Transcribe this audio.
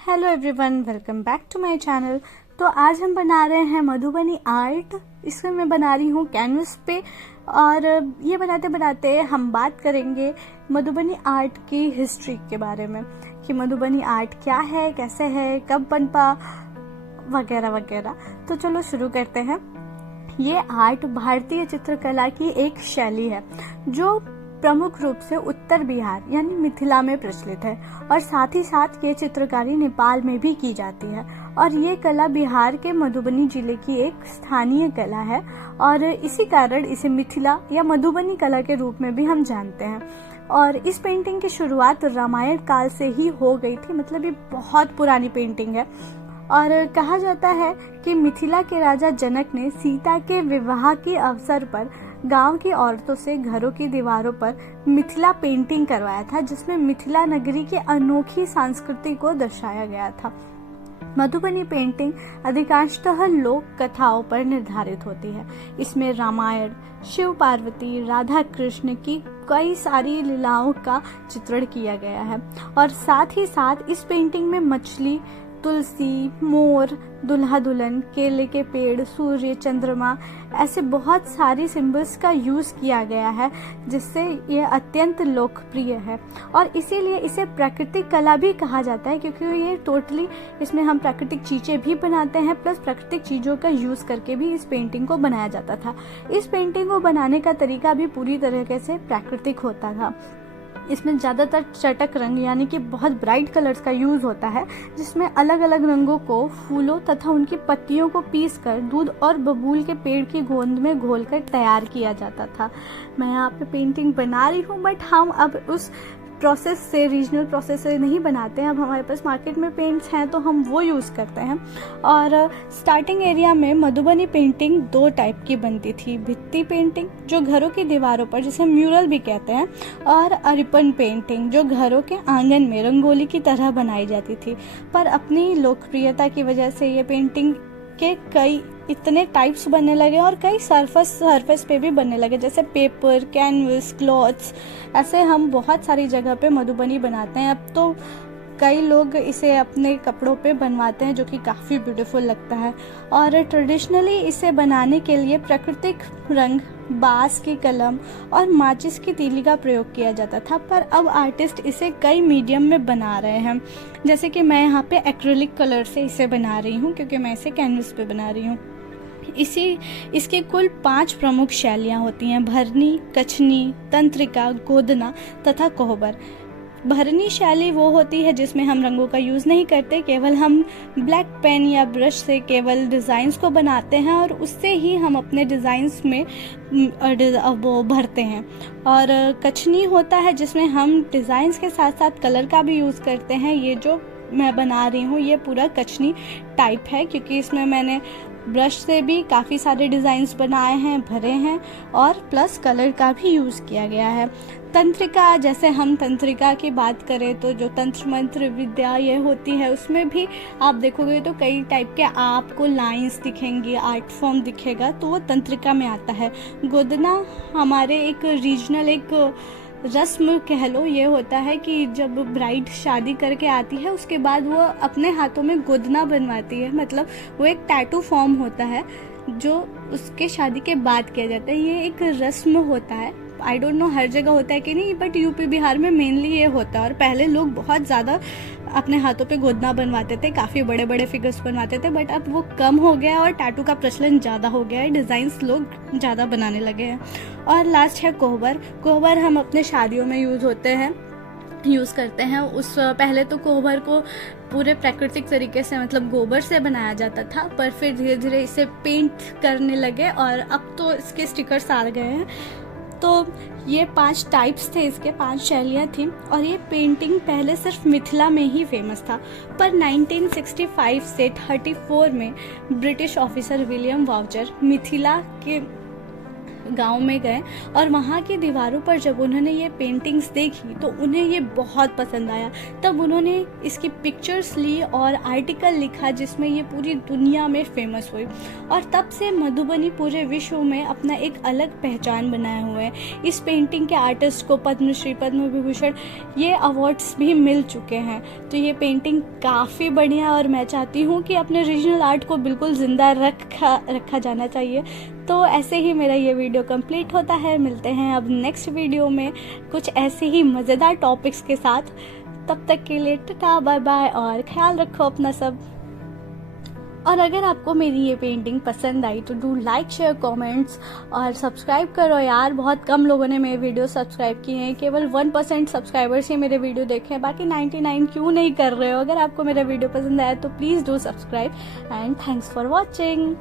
Hello everyone, welcome back to my channel. तो आज हम बना रहे हैं मधुबनी आर्ट। इसमें मैं बना रही हूँ कैनवस पे, और ये बनाते बनाते हम बात करेंगे मधुबनी आर्ट की हिस्ट्री के बारे में कि मधुबनी आर्ट क्या है, कैसे है, कब बन पा, वगैरह वगैरह। तो चलो शुरू करते हैं। ये आर्ट भारतीय चित्रकला की एक शैली है जो प्रमुख रूप से उत्तर बिहार यानी मिथिला में प्रचलित है, और साथ ही साथ ये चित्रकारी नेपाल में भी की जाती है। और ये कला बिहार के मधुबनी जिले की एक स्थानीय कला है, और इसी कारण इसे मिथिला या मधुबनी कला के रूप में भी हम जानते हैं। और इस पेंटिंग की शुरुआत रामायण काल से ही हो गई थी, मतलब ये बहुत पुरानी पेंटिंग है। और कहा जाता है कि मिथिला के राजा जनक ने सीता के विवाह के अवसर पर गांव की औरतों से घरों की दीवारों पर मिथिला पेंटिंग करवाया था, जिसमें मिथिला नगरी की अनोखी संस्कृति को दर्शाया गया था। मधुबनी पेंटिंग अधिकांशतः लोक कथाओं पर निर्धारित होती है। इसमें रामायण, शिव पार्वती, राधा कृष्ण की कई सारी लीलाओं का चित्रण किया गया है। और साथ ही साथ इस पेंटिंग में मछली, तुलसी, मोर, दुल्हा दुल्हन, केले के पेड़, सूर्य, चंद्रमा, ऐसे बहुत सारी सिंबल्स का यूज किया गया है, जिससे ये अत्यंत लोकप्रिय है। और इसीलिए इसे प्राकृतिक कला भी कहा जाता है, क्योंकि ये टोटली इसमें हम प्राकृतिक चीजें भी बनाते हैं, प्लस प्राकृतिक चीजों का यूज करके भी इस पेंटिंग को बनाया जाता था। इस पेंटिंग को बनाने का तरीका भी पूरी तरीके से प्राकृतिक होता था। इसमें ज़्यादातर चटक रंग यानी कि बहुत ब्राइट कलर्स का यूज़ होता है, जिसमें अलग अलग रंगों को फूलों तथा उनकी पत्तियों को पीसकर दूध और बबूल के पेड़ की गोंद में घोलकर तैयार किया जाता था। मैं यहाँ पे पेंटिंग बना रही हूँ, बट हम अब उस प्रोसेस से, रीजनल प्रोसेस से नहीं बनाते हैं। अब हमारे पास मार्केट में पेंट्स हैं तो हम वो यूज़ करते हैं। और स्टार्टिंग एरिया में मधुबनी पेंटिंग दो टाइप की बनती थी। भित्ति पेंटिंग जो घरों की दीवारों पर, जिसे म्यूरल भी कहते हैं, और अरिपन पेंटिंग जो घरों के आंगन में रंगोली की तरह बनाई जाती थी। पर अपनी लोकप्रियता की वजह से ये पेंटिंग के कई इतने टाइप्स बनने लगे और कई सरफेस पे भी बनने लगे, जैसे पेपर, कैनवस, क्लॉथ्स। ऐसे हम बहुत सारी जगह पे मधुबनी बनाते हैं। अब तो कई लोग इसे अपने कपड़ों पे बनवाते हैं, जो कि काफ़ी ब्यूटीफुल लगता है। और ट्रेडिशनली इसे बनाने के लिए प्राकृतिक रंग, बांस की कलम और माचिस की तीली का प्रयोग किया जाता था। पर अब आर्टिस्ट इसे कई मीडियम में बना रहे हैं, जैसे कि मैं यहाँ पे एक्रिलिक कलर से इसे बना रही हूँ, क्योंकि मैं इसे कैनवस पे बना रही हूँ। इसकी कुल 5 प्रमुख शैलियाँ होती हैं: भरनी, कछनी, तंत्रिका, गोदना तथा कोहबर। भरनी शैली वो होती है जिसमें हम रंगों का यूज़ नहीं करते, केवल हम ब्लैक पेन या ब्रश से केवल डिज़ाइंस को बनाते हैं, और उससे ही हम अपने डिज़ाइंस में वो भरते हैं। और कछनी होता है जिसमें हम डिज़ाइंस के साथ साथ कलर का भी यूज़ करते हैं। ये जो मैं बना रही हूँ ये पूरा कछनी टाइप है, क्योंकि इसमें मैंने ब्रश से भी काफ़ी सारे डिज़ाइंस बनाए हैं, भरे हैं, और प्लस कलर का भी यूज़ किया गया है। तंत्रिका, जैसे हम तंत्रिका की बात करें तो जो तंत्र मंत्र विद्या ये होती है, उसमें भी आप देखोगे तो कई टाइप के आपको लाइंस दिखेंगी, आर्ट फॉर्म दिखेगा, तो वो तंत्रिका में आता है। गोदना हमारे एक रीजनल एक रस्म कह लो, ये होता है कि जब ब्राइड शादी करके आती है उसके बाद वो अपने हाथों में गोदना बनवाती है, मतलब वो एक टैटू फॉर्म होता है जो उसके शादी के बाद किया जाता है। ये एक रस्म होता है। आई डोंट नो हर जगह होता है कि नहीं, बट यूपी बिहार में मेनली ये होता है। और पहले लोग बहुत ज़्यादा अपने हाथों पे गोदना बनवाते थे, काफ़ी बड़े बड़े फिगर्स बनवाते थे, बट अब वो कम हो गया और टैटू का प्रचलन ज़्यादा हो गया है, डिज़ाइंस लोग ज़्यादा बनाने लगे हैं। और लास्ट है कोहबर। कोहबर हम अपने शादियों में यूज़ करते हैं। उस पहले तो कोहबर को पूरे प्राकृतिक तरीके से, मतलब गोबर से बनाया जाता था, पर फिर धीरे धीरे इसे पेंट करने लगे और अब तो इसके स्टिकर्स आ गए हैं। तो ये 5 टाइप्स थे, इसके 5 शैलियाँ थी। और ये पेंटिंग पहले सिर्फ मिथिला में ही फेमस था, पर 1965 से 34 में British officer William voucher Mithila के गांव में गए और वहाँ की दीवारों पर जब उन्होंने ये पेंटिंग्स देखी तो उन्हें ये बहुत पसंद आया। तब उन्होंने इसकी पिक्चर्स ली और आर्टिकल लिखा जिसमें ये पूरी दुनिया में फेमस हुई, और तब से मधुबनी पूरे विश्व में अपना एक अलग पहचान बनाए हुए है। इस पेंटिंग के आर्टिस्ट को पद्मश्री, पद्म विभूषण ये अवार्ड्स भी मिल चुके हैं। तो ये पेंटिंग काफ़ी बढ़िया, और मैं चाहती हूँ कि अपने रीजनल आर्ट को बिल्कुल ज़िंदा रखा जाना चाहिए। तो ऐसे ही मेरा ये वीडियो कंप्लीट होता है। मिलते हैं अब नेक्स्ट वीडियो में कुछ ऐसे ही मज़ेदार टॉपिक्स के साथ। तब तक के लिए टाटा बाय बाय, और ख्याल रखो अपना सब। और अगर आपको मेरी ये पेंटिंग पसंद आई तो डू लाइक, शेयर, कमेंट्स और सब्सक्राइब करो यार। बहुत कम लोगों ने मेरे वीडियो सब्सक्राइब किए हैं, केवल 1% सब्सक्राइबर्स ही मेरे वीडियो देखे हैं, बाकी 99 क्यों नहीं कर रहे हो। अगर आपको मेरा वीडियो पसंद आया तो please do subscribe, and thanks for watching.